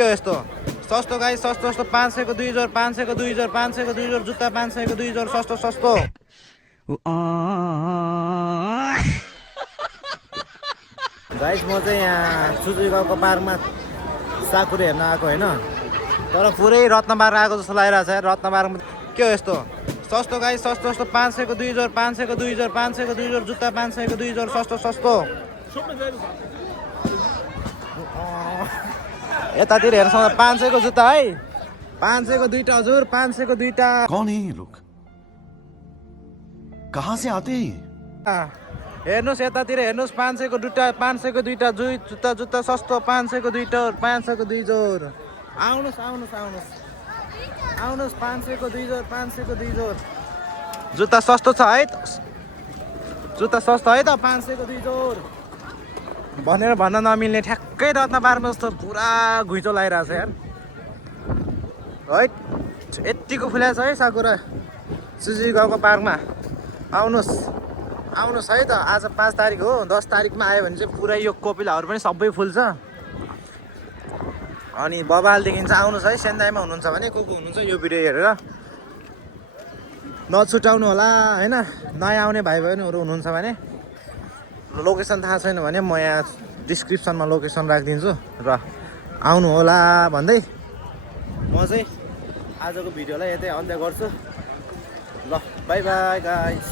के हो यस्तो सस्तो गाई सस्तो सस्तो 500 को 2 जोर 500 को 2 जोर 500 को 2 जोर जुत्ता 500 को 2 जोर सस्तो सस्तो गाइस म चाहिँ यहाँ सुजुगाउँको पार्कमा साकुरे हेर्न आएको होइन तर पुरै रत्नपार्क आएको जस्तो लागिरहेको छ रत्नपार्कमा के हो यस्तो सस्तो गाई सस्तो सस्तो 500 को 2 जोर 500 को 2 जोर 500 को 2 जोर जुत्ता 500 को 2 जोर सस्तो सस्तो यतातिर हेर्नु 500 को जुत्ता है 500 को दुईटा हजुर 500 को दुईटा कौन है ये लोग कहाँ से आते हैं हेर्नुस् यतातिर हेर्नुस् 500 को दुईटा 500 को दुईटा जुत्ता जुत्ता सस्तो 500 को दुईटा 500 को 2 जोर आउनुस् आउनुस् आउनुस् आउनुस् 500 को 2 जोर 500 को 2 जोर जुत्ता सस्तो छ है जुत्ता सस्तो है त 500 को 2 जोर भनेर भन्न नमिल्ने ठ्याक्कै रत्नपार्कमा जस्तो पुरा घुइँचो लागिरहेको छ यार है यतिको फुल्या छ है साकुरा सुजुगाउँको पार्कमा आउनुस् आउनुहोस् है त आज 5 तारिक हो 10 तारिकमा आयो भने चाहिँ पुरै यो कोपिलाहरू पनि सबै फुल्छ अनि बबालदेखि चाहिँ आउनुहोस् है सेन्दाईमा हुनुहुन्छ भने को हुनुहुन्छ यो भिडियो हेरेर नछुटाउनु होला होइन नयाँ आउने भाइ बहिनीहरू हुनुहुन्छ भने लोकेसन थाहा छैन भने म यहाँ डिस्क्रिप्सनमा लोकेसन राखिदिन्छु र आउनु होला भन्दै म चाहिँ आजको भिडियोलाई यतै अन्त्य गर्छु ल बाई बाई गाइस